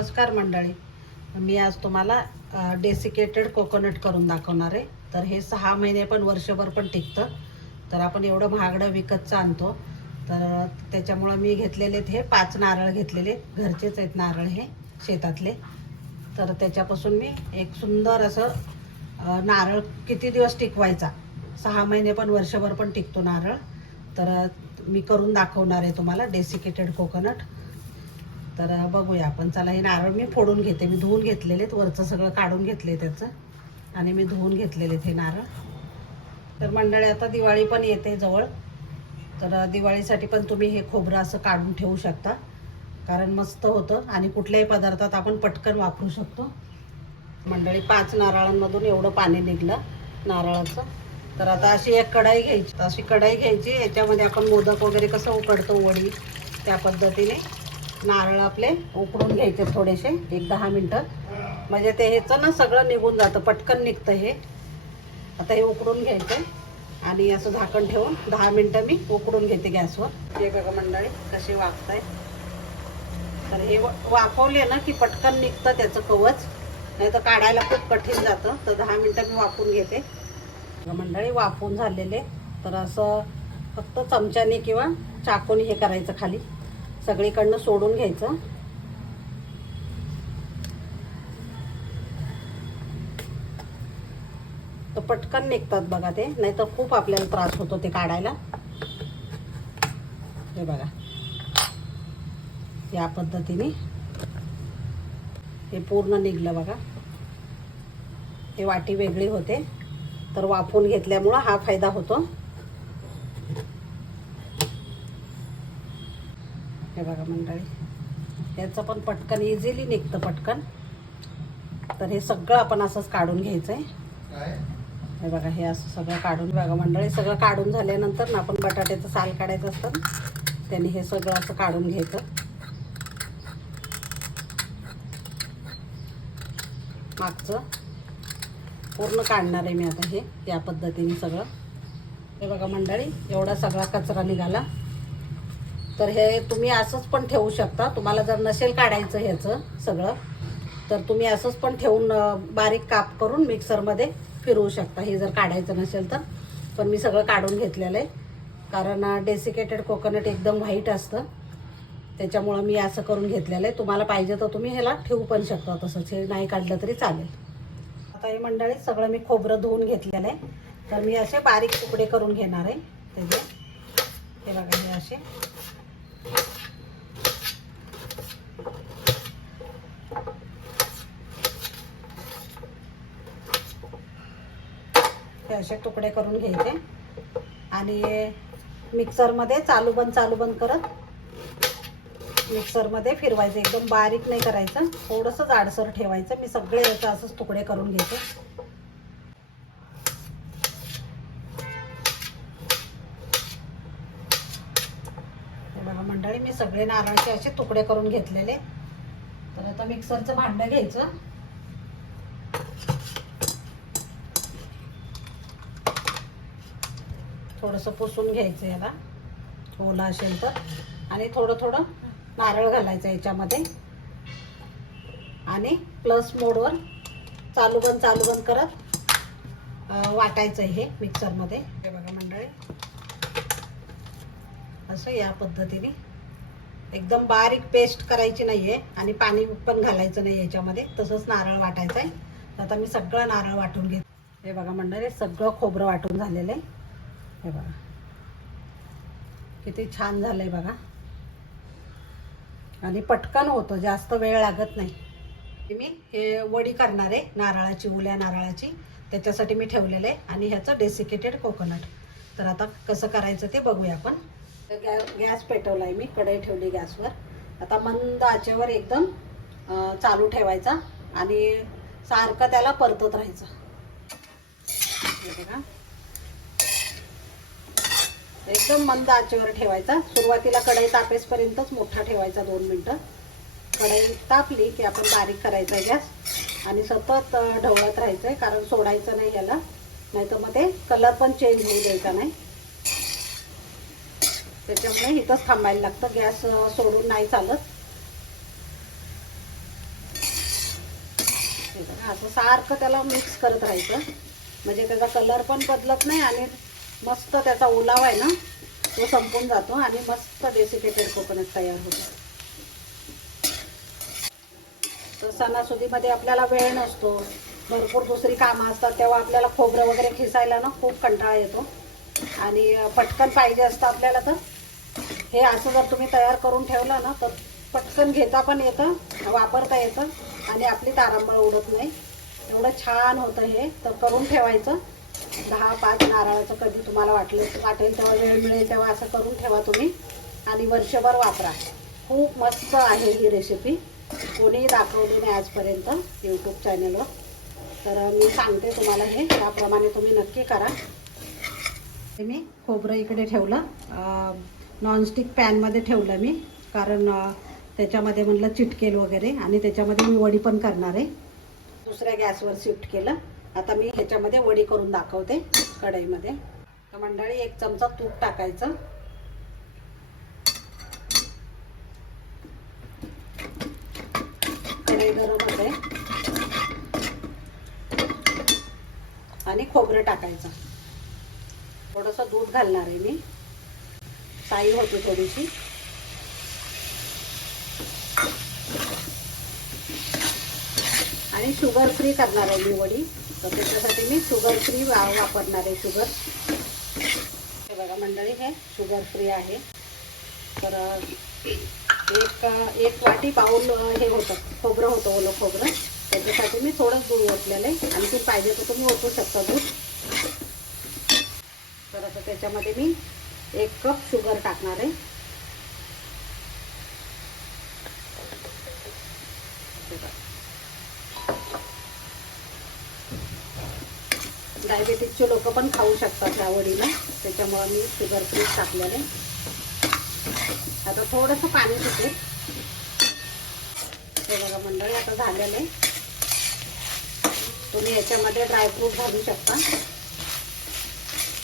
नमस्कार मंडळी. मी आज तुम्हाला डेसिकेटेड कोकोनट करून दाखवणार आहे. तर हे सहा महिने पण वर्षभर पण टिकतं. तर आपण एवढं महागडं विकतचं आणतो. तर त्याच्यामुळं मी घेतलेले आहेत हे पाच नारळ घेतलेले. घरचेच आहेत नारळ हे शेतातले. तर त्याच्यापासून मी एक सुंदर असं नारळ किती दिवस टिकवायचा? सहा महिने पण वर्षभर पण टिकतो नारळ. तर मी करून दाखवणार आहे तुम्हाला डेसिकेटेड कोकोनट तर बघूया. आपण चला हे नारळ मी फोडून घेते. मी धुवून घेतलेले वरचं सगळं काढून घेतले त्याचं. आणि मी धुवून घेतलेले आहेत हे नारळ. तर मंडळी आता दिवाळी पण येते जवळ. तर दिवाळीसाठी पण तुम्ही हे खोबरं असं काढून ठेवू शकता. कारण मस्त होतं. आणि कुठल्याही पदार्थात आपण पटकन वापरू शकतो. मंडळी पाच नारळांमधून एवढं पाणी निघलं नारळाचं. तर आता अशी एक कढाई घ्यायची. तर अशी कढाई घ्यायची. याच्यामध्ये आपण मोदक वगैरे कसं उकडतो वडी त्या पद्धतीने. नारळ आपले उकडून घ्यायचे थोडेसे एक दहा मिनटं. म्हणजे ते ह्याचं ना सगळं निघून जातं पटकन निघतं हे. आता हे उकडून घ्यायचं आणि असं झाकण ठेवून दहा मिनटं मी उकडून घेते गॅसवर. हे बघा मंडळी कसे वाफत आहे तर हे वा- वाफवले ना की पटकन निघतं त्याचं कवच. नाही तर काढायला खूप कठीण जातं. तर दहा मिनटं मी वाफून घेते. मंडळी वाफून झालेले. तर असं फक्त चमच्याने किंवा चाकून हे करायचं खाली. सगळीकडनं सोडून घ्यायचं. तर पटकन निघतात बघा ते नाहीतर खूप आपल्याला त्रास होतो ते काढायला. हे बघा. या पद्धतीने हे पूर्ण निघलं बघा. हे वाटी वेगळी होते तर वाफवून घेतल्यामुळं हा फायदा होतो. हे बघा मंडळी. याचं पण पटकन इझिली निघतं पटकन. तर हे सगळं आपण असंच काढून घ्यायचं आहे हे बघा हे असं सगळं काढून बघा मंडळी. सगळं काढून झाल्यानंतर ना आपण बटाट्याचं साल काढायचं असतं त्याने हे सगळं असं काढून घ्यायचं. मागचं. पूर्ण काढणार आहे मी आता हे या पद्धतीने सगळं. हे बघा मंडळी एवढा सगळा कचरा निघाला. तर हे तुम्ही असंच पण ठेवू शकता. तुम्हाला जर नसेल काढायचं ह्याचं सगळं तर तुम्ही असंच पण ठेवून बारीक काप करून मिक्सरमध्ये फिरवू शकता. हे जर काढायचं नसेल तर. पण मी सगळं काढून घेतलेलं आहे. कारण डेसिकेटेड कोकोनट एकदम व्हाईट असतं. त्याच्यामुळं मी असं करून घेतलेलं आहे. तुम्हाला पाहिजे तर तुम्ही ह्याला ठेवू पण शकता. तसंच हे नाही काढलं तरी चालेल. आता हे मंडळी सगळं मी खोबरं धुवून घेतलेलं आहे. तर मी असे बारीक तुकडे करून घेणार आहे. त्याचे हे बघा हे असे. असे तुकडे करून घ्यायचे. आणि मिक्सरमध्ये चालू बंद चालू बंद करत मिक्सरमध्ये फिरवायचं. एकदम बारीक नाही करायचं. थोडंसं जाडसर ठेवायचं. मी सगळे याचं असंच तुकडे करून घेते. बघा मंडळी मी सगळे नारळाचे असे तुकडे करून घेतलेले. तर आता मिक्सरचं भांडं घ्यायचं. थोडंसं पुसून घ्यायचं याला. ओला असेल तर. आणि थोडं थोडं नारळ घालायचं याच्यामध्ये. आणि प्लस मोडवर चालू बंद चालू बंद करत वाटायचं हे मिक्सरमध्ये हे बघा मंडळी. असं या पद्धतीने. एकदम बारीक पेस्ट करायची नाही आहे आणि पाणी पण घालायचं नाही याच्यामध्ये. तसंच नारळ वाटायचं आहे तर आता मी सगळं नारळ वाटून घेत. हे बघा मंडळी सगळं खोबरं वाटून झालेलं आहे. हे बघा. किती छान झालं आहे बघा. आणि पटकन होतं जास्त वेळ लागत नाही. मी हे वडी करणार आहे नारळाची उल्या नारळाची. त्याच्यासाठी मी ठेवलेलं आहे. आणि ह्याचं डेसिकेटेड कोकोनट तर आता कसं करायचं ते बघूया आपण. तर गॅ- गॅस पेटवला आहे मी कढई ठेवली गॅसवर. आता मंद आचेवर एकदम चालू ठेवायचा. आणि सारखं त्याला परतत राहायचं. बघा. एकदम मंद आचेवर ठेवायचा. सुरुवातीला कढई तापेसपर्यंतच मोठा ठेवायचा दोन मिनटं. कढई तापली की आपण बारीक करायचा गॅस. आणि सतत ढवळत राहायचं आहे कारण सोडायचं नाही याला. नाही तर मग ते कलर पण चेंज होऊ द्यायचा नाही. त्याच्यामुळे इथंच थांबायला लागतं. गॅस सोडून नाही चालत. असं सारखं त्याला मिक्स करत राहायचं. म्हणजे त्याचा कलर पण बदलत नाही आणि मस्त त्याचा ओलावा आहे ना तो संपून जातो आणि मस्त डेसिकेटेड कोकोनट तयार होतो. तर सणासुदीमध्ये आपल्याला वेळ नसतो भरपूर दुसरी कामं असतात तेव्हा आपल्याला खोबरं वगैरे खिसायला ना खूप कंटाळा येतो. आणि पटकन पाहिजे असतं आपल्याला तर. हे असं जर तुम्ही तयार करून ठेवलं ना तर पटकन घेता पण येतं वापरता येतं आणि आपली तारांबळ उडत नाही. एवढं छान होतं हे तर करून ठेवायचं. दहा पाच नारळाचं कधी तुम्हाला वाटलं वाटेल तेव्हा वेळ मिळेल तेव्हा असं करून ठेवा तुम्ही. आणि वर्षभर वापरा. खूप मस्त आहे ही रेसिपी कोणीही दाखवली नाही आजपर्यंत यूट्यूब चॅनलवर तर मी सांगते तुम्हाला हे. त्याप्रमाणे तुम्ही नक्की करा. ते मी खोबरं इकडे ठेवलं. नॉनस्टिक पॅनमध्ये ठेवलं मी. कारण त्याच्यामध्ये म्हणलं चिटकेल वगैरे. आणि त्याच्यामध्ये मी वडी पण करणार आहे. दुसऱ्या गॅसवर शिफ्ट केलं. आता मी ह्याच्यामध्ये वडी करून दाखवते कढईमध्ये. तर मंडळी एक चमचा तूप टाकायचं. कढई गरम होते आणि खोबरं टाकायचं. थोडंसं दूध घालणार आहे मी. साई होती थोडीशी. आणि शुगर फ्री करणार आहे मी वडी. तर त्याच्यासाठी मी शुगर फ्री वापरणार आहे शुगर हे बघा मंडळी हे शुगर फ्री आहे. तर एक एक वाटी पाऊल हे होतं खोबरं होतं ओलं खोबरं. त्याच्यासाठी मी थोडंच दूध ओतलेलं आहे. आणखी पाहिजे तर तुम्ही ओतू शकता दूध. तर आता त्याच्यामध्ये मी एक कप शुगर टाकणार आहे. डायबेटीसचे लोक पण खाऊ शकतात त्या वडीला. त्याच्यामुळे मी शुगर फ्री टाकलेले आता थोडंसं पाणी सुटेल हे बघा मंडळी आता झालेलं आहे. तुम्ही याच्यामध्ये ड्रायफ्रूट घालू शकता.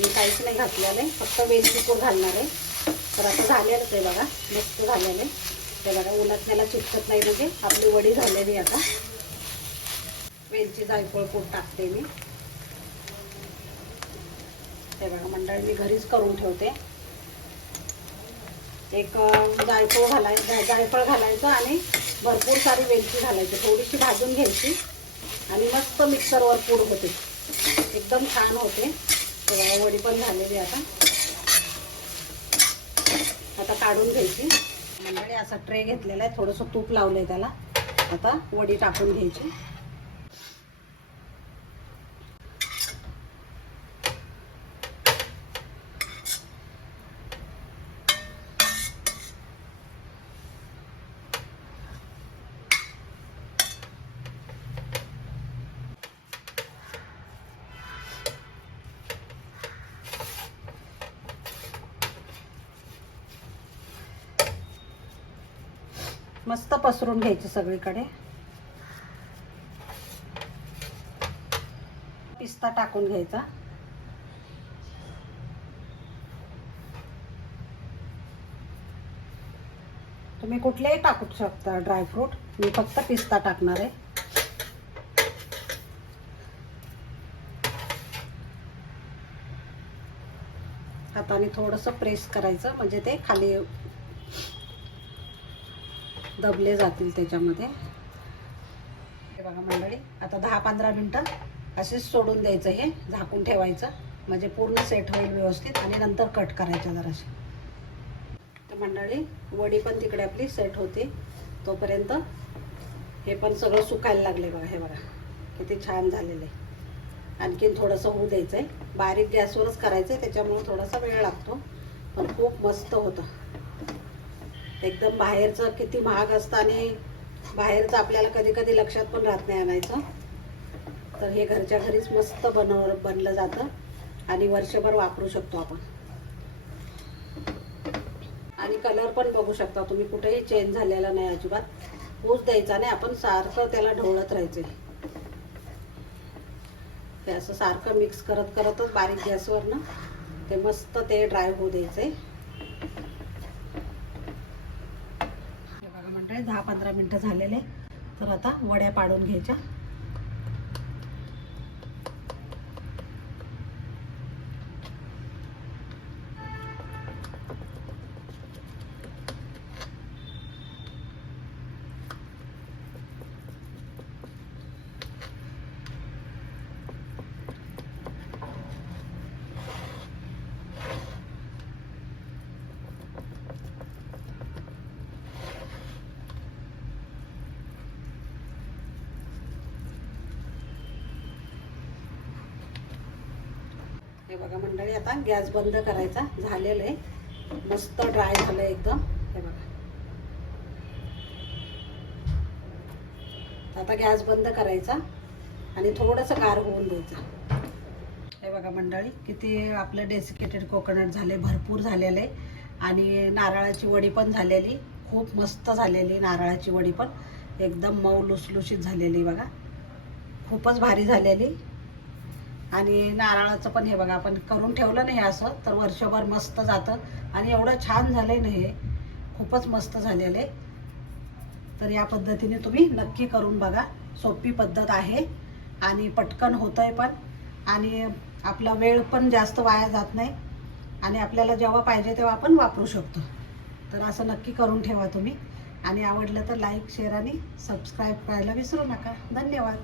मी काहीच नाही घातलेलं आहे. फक्त वेलची घालणार आहे. तर आता झालेलंच आहे बघा. मस्त झालेलं आहे. ते बघा उन्हात त्याला चिटकत नाही म्हणजे आपली वडी झालेली आता. वेलची जायफळ पूड टाकते मी. ते बघा मंडळी मी घरीच करून ठेवते. एक जायफळ घालायचं जायफळ घालायचं आणि भरपूर सारी वेलची घालायची. थोडीशी भाजून घ्यायची आणि मस्त मिक्सरवर पूड होते. एकदम छान होते. तेव्हा वडी पण झालेली आता. आता काढून घ्यायची. मंडळी असा ट्रे घेतलेला आहे. थोडंसं तूप लावलंय त्याला. आता वडी टाकून घ्यायची. मस्त पसरून घ्यायची सगळीकडे. पिस्ता टाकून घ्यायचा. तुम्ही कुठलेही टाकू शकता ड्रायफ्रूट मी फक्त पिस्ता टाकणार आहे. हाताने थोडंसं प्रेस करायचं म्हणजे ते खाली दबले जातील त्याच्यामध्ये. हे बघा मंडळी आता दहा पंधरा मिनटं असेच सोडून द्यायचं हे झाकून ठेवायचं. म्हणजे पूर्ण सेट होईल व्यवस्थित आणि नंतर कट करायचं जराशी. तर मंडळी वडी पण तिकडे आपली सेट होते. तोपर्यंत हे पण सगळं सुकायला लागले बघा हे बघा. किती छान झालेलं आहे. आणखीन थोडंसं होऊ द्यायचं आहे बारीक गॅसवरच करायचं आहे त्याच्यामुळे थोडासा वेळ लागतो. पण खूप मस्त होतं. एकदम बाहेरचं किती महाग असतं आणि बाहेरचं आपल्याला कधी कधी लक्षात पण राहत नाही आणायचं. तर हे घरच्या घरीच मस्त बनव बनलं जातं आणि वर्षभर वापरू शकतो आपण. आणि कलर पण बघू शकता तुम्ही कुठेही चेंज झालेला नाही अजिबात. ऊस द्यायचा नाही आपण सारखं त्याला ढवळत राहायचं. ते असं सारखं मिक्स करत करतच बारीक गॅसवर ना ते मस्त ते ड्राय होऊ द्यायचंय बघा म्हणताय दहा पंधरा मिनटं झालेले. तर आता वड्या पाडून घ्यायच्या. बघा मंडळी आता गॅस बंद करायचा. झालेलं आहे. मस्त ड्राय झालं एकदम. हे बघा. आता गॅस बंद करायचा आणि थोडंसं गार होऊन द्यायचं. हे बघा मंडळी किती आपलं डेसिकेटेड कोकोनट झाले भरपूर झालेले. आणि नारळाची वडी पण झालेली. खूप मस्त झालेली नारळाची वडी पण. एकदम मऊ लुसलुशीत झालेली बघा. खूपच भारी झालेली. आणि नारळाचं पण हे बघा आपण करून ठेवलं नाही असं तर वर्षभर मस्त जातं. आणि एवढं छान झालंय ना हे. खूपच मस्त झालेलं आहे. तर या पद्धतीने तुम्ही नक्की करून बघा. सोपी पद्धत आहे आणि पटकन होतं आहे पण. आणि आपला वेळ पण जास्त वाया जात नाही. आणि आपल्याला जेव्हा पाहिजे तेव्हा आपण वापरू शकतो. तर असं नक्की करून ठेवा तुम्ही. आणि आवडलं तर लाईक शेअर आणि सबस्क्राईब करायला विसरू नका. धन्यवाद.